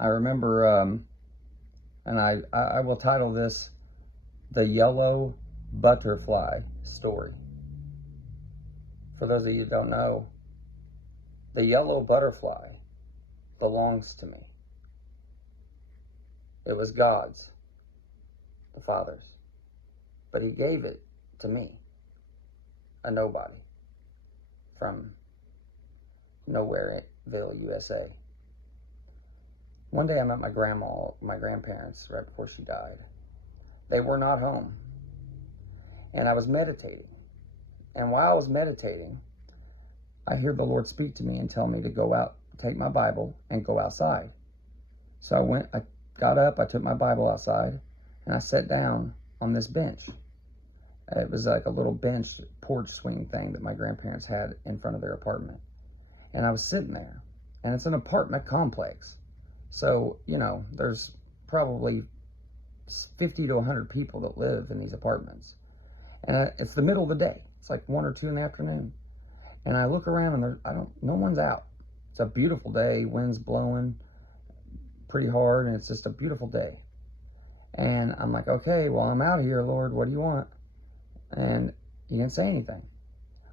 I remember, and I will title this The Yellow Butterfly Story. For those of you who don't know, the yellow butterfly belongs to me. It was God's, the Father's, but he gave it to me, a nobody, from Nowhereville, USA. One day I met my grandparents, right before she died. They were not home, and I was meditating. And while I was meditating, I hear the Lord speak to me and tell me to go out, take my Bible, and go outside. So I got up, I took my Bible outside, and I sat down on this bench. It was like a little bench, porch swing thing that my grandparents had in front of their apartment. And I was sitting there, and it's an apartment complex. So, there's probably 50 to 100 people that live in these apartments. And it's the middle of the day. It's like 1 or 2 in the afternoon. And I look around and no one's out. It's a beautiful day, wind's blowing pretty hard, and it's just a beautiful day. And I'm like, okay, well, I'm out here, Lord, what do you want? And he didn't say anything.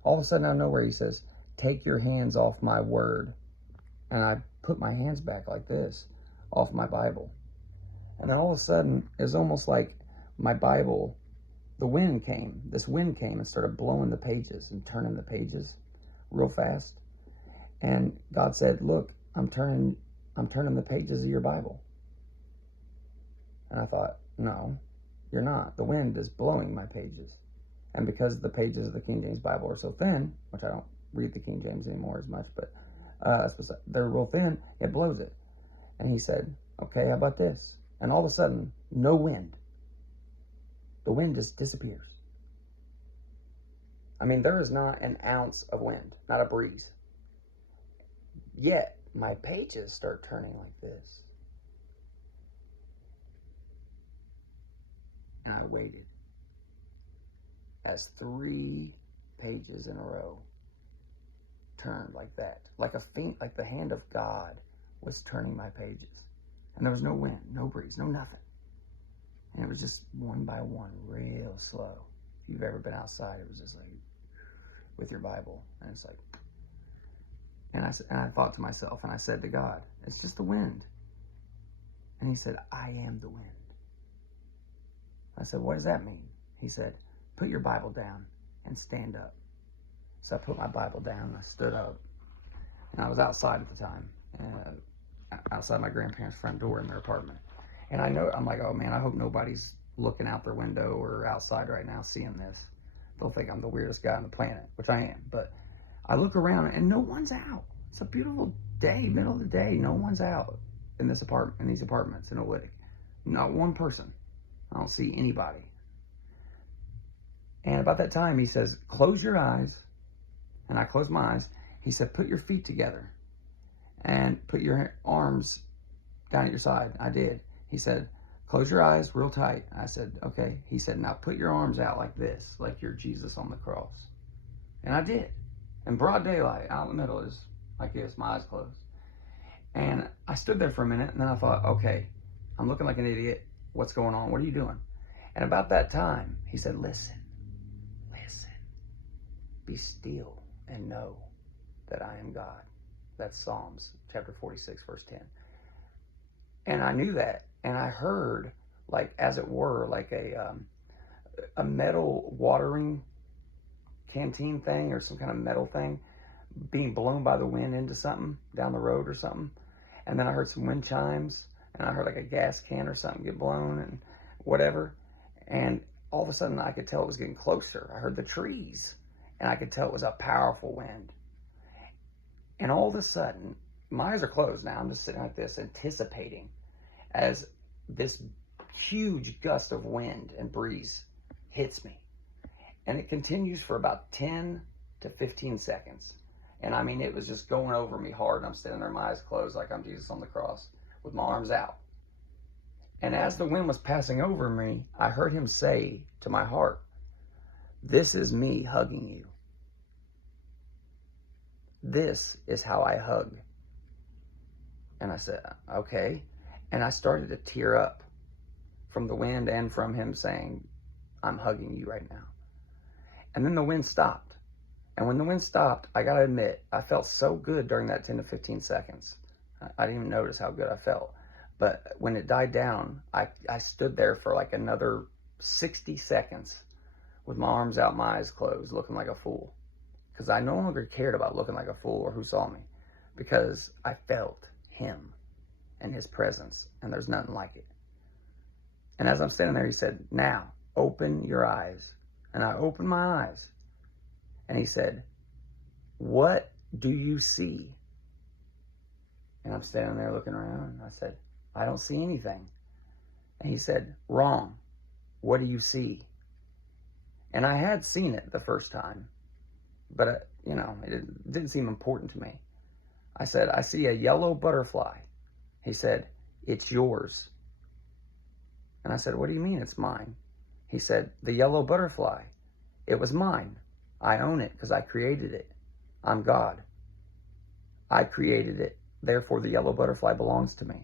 All of a sudden, out of nowhere, he says, take your hands off my word. And I put my hands back like this, off my Bible. And then all of a sudden, it was almost like my Bible, this wind came and started blowing the pages and turning the pages real fast. And God said, look, I'm turning the pages of your Bible. And I thought, no, you're not. The wind is blowing my pages. And because the pages of the King James Bible are so thin, which I don't read the King James anymore as much, but they're real thin, it blows it. And he said, okay, how about this? And all of a sudden, no wind. The wind just disappears. I mean, there is not an ounce of wind, not a breeze. Yet, my pages start turning like this. And I waited as 3 pages in a row turned like that. Like the hand of God was turning my pages. And there was no wind, no breeze, no nothing. And it was just one by one, real slow. If you've ever been outside, it was just like, with your Bible. And it's like, and I thought to myself, and I said to God, it's just the wind. And he said, I am the wind. I said, what does that mean? He said, put your Bible down and stand up. So I put my Bible down, and I stood up. And I was outside at the time, outside my grandparents' front door in their apartment. And I'm like, oh man, I hope nobody's looking out their window or outside right now seeing this. They'll think I'm the weirdest guy on the planet, which I am. But I look around and no one's out. It's a beautiful day, middle of the day. No one's out in these apartments in Olytic. Not one person. I don't see anybody. And about that time, he says, close your eyes. And I closed my eyes. He said, put your feet together and put your arms down at your side. I did. He said, close your eyes real tight. I said, okay. He said, now put your arms out like this, like you're Jesus on the cross. And I did. In broad daylight, out in the middle, is like this, my eyes closed. And I stood there for a minute, and then I thought, okay, I'm looking like an idiot. What's going on? What are you doing? And about that time, he said, listen, be still and know that I am God. That's Psalms chapter 46, verse 10. And I knew that, and I heard, like, as it were, like a metal watering canteen thing or some kind of metal thing being blown by the wind into something down the road or something. And then I heard some wind chimes, and I heard like a gas can or something get blown and whatever. And all of a sudden I could tell it was getting closer. I heard the trees, and I could tell it was a powerful wind. And all of a sudden, my eyes are closed now. I'm just sitting like this, anticipating as this huge gust of wind and breeze hits me. And it continues for about 10 to 15 seconds. And I mean, it was just going over me hard. And I'm sitting there, my eyes closed like I'm Jesus on the cross with my arms out. And as the wind was passing over me, I heard him say to my heart, this is me hugging you. This is how I hug. And I said, okay. And I started to tear up from the wind and from him saying, I'm hugging you right now. And then the wind stopped. And when the wind stopped, I got to admit, I felt so good during that 10 to 15 seconds. I didn't even notice how good I felt. But when it died down, I stood there for like another 60 seconds with my arms out, my eyes closed, looking like a fool. Because I no longer cared about looking like a fool or who saw me. Because I felt him and his presence. And there's nothing like it. And as I'm standing there, he said, now, open your eyes. And I opened my eyes. And he said, what do you see? And I'm standing there looking around. And I said, I don't see anything. And he said, wrong. What do you see? And I had seen it the first time. But, it didn't seem important to me. I said, I see a yellow butterfly. He said, it's yours. And I said, what do you mean it's mine? He said, the yellow butterfly. It was mine. I own it because I created it. I'm God. I created it. Therefore, the yellow butterfly belongs to me.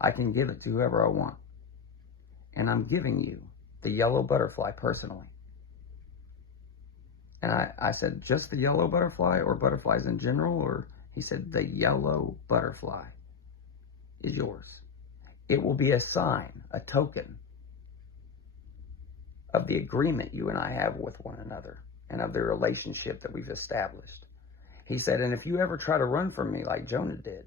I can give it to whoever I want. And I'm giving you the yellow butterfly personally. And I said, just the yellow butterfly or butterflies in general? Or he said, the yellow butterfly is yours. It will be a sign, a token of the agreement you and I have with one another and of the relationship that we've established. He said, and if you ever try to run from me like Jonah did,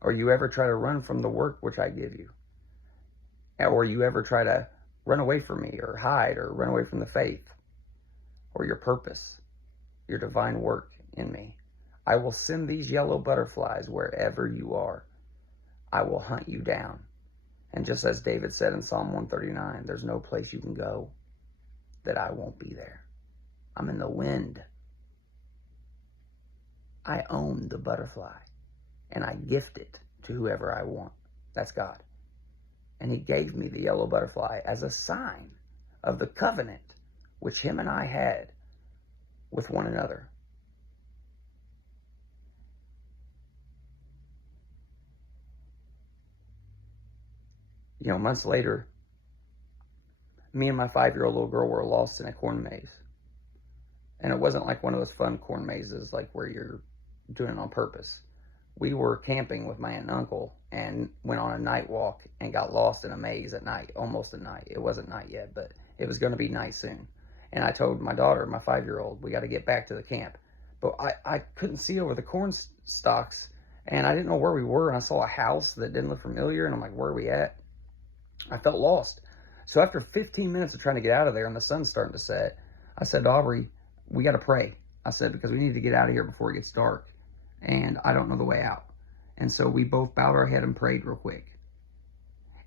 or you ever try to run from the work which I give you, or you ever try to run away from me or hide or run away from the faith or your purpose, your divine work in me, I will send these yellow butterflies wherever you are. I will hunt you down. And just as David said in Psalm 139, there's no place you can go that I won't be there. I'm in the wind. I own the butterfly, and I gift it to whoever I want. That's God. And he gave me the yellow butterfly as a sign of the covenant which him and I had with one another. Months later, me and my 5-year-old little girl were lost in a corn maze. And it wasn't like one of those fun corn mazes, like where you're doing it on purpose. We were camping with my aunt and uncle and went on a night walk and got lost in a maze at night, almost at night. It wasn't night yet, but it was going to be night soon. And I told my daughter, my 5-year-old, we got to get back to the camp. But I couldn't see over the corn stalks, and I didn't know where we were. And I saw a house that didn't look familiar, and I'm like, where are we at? I felt lost. So after 15 minutes of trying to get out of there and the sun's starting to set, I said to Aubrey, we got to pray. I said, because we need to get out of here before it gets dark. And I don't know the way out. And so we both bowed our head and prayed real quick.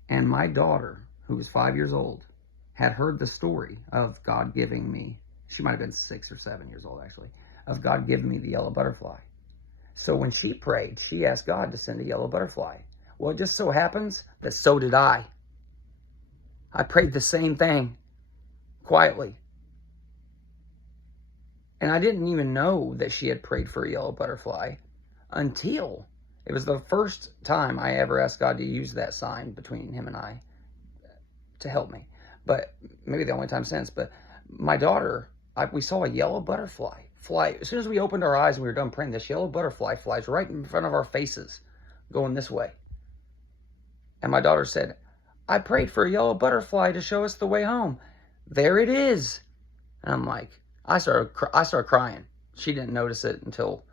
And my daughter, who was 5 years old, had heard the story of God giving me, she might have been 6 or 7 years old actually, of God giving me the yellow butterfly. So when she prayed, she asked God to send a yellow butterfly. Well, it just so happens that so did I. I prayed the same thing, quietly. And I didn't even know that she had prayed for a yellow butterfly until it was the first time I ever asked God to use that sign between him and I to help me. But maybe the only time since. But my daughter, we saw a yellow butterfly fly. As soon as we opened our eyes and we were done praying, this yellow butterfly flies right in front of our faces, going this way. And my daughter said, I prayed for a yellow butterfly to show us the way home. There it is. And I'm like, I started crying. She didn't notice it until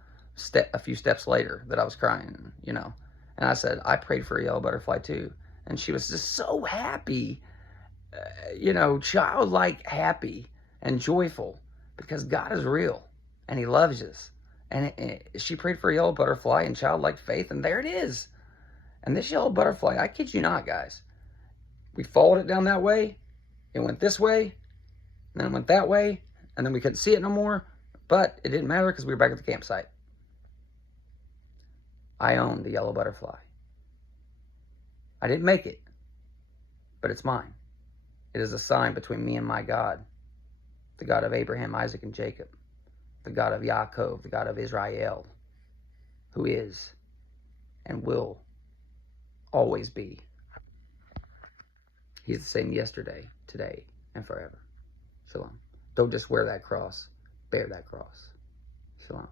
a few steps later that I was crying, And I said, I prayed for a yellow butterfly too. And she was just so happy, childlike happy and joyful because God is real and he loves us. And she prayed for a yellow butterfly in childlike faith, and there it is. And this yellow butterfly, I kid you not, guys, we followed it down that way, it went this way, and then it went that way, and then we couldn't see it no more, but it didn't matter because we were back at the campsite. I own the yellow butterfly. I didn't make it, but it's mine. It is a sign between me and my God, the God of Abraham, Isaac, and Jacob, the God of Yaakov, the God of Israel, who is and will always be He's the same yesterday, today, and forever. Shalom. Don't just wear that cross. Bear that cross. Shalom.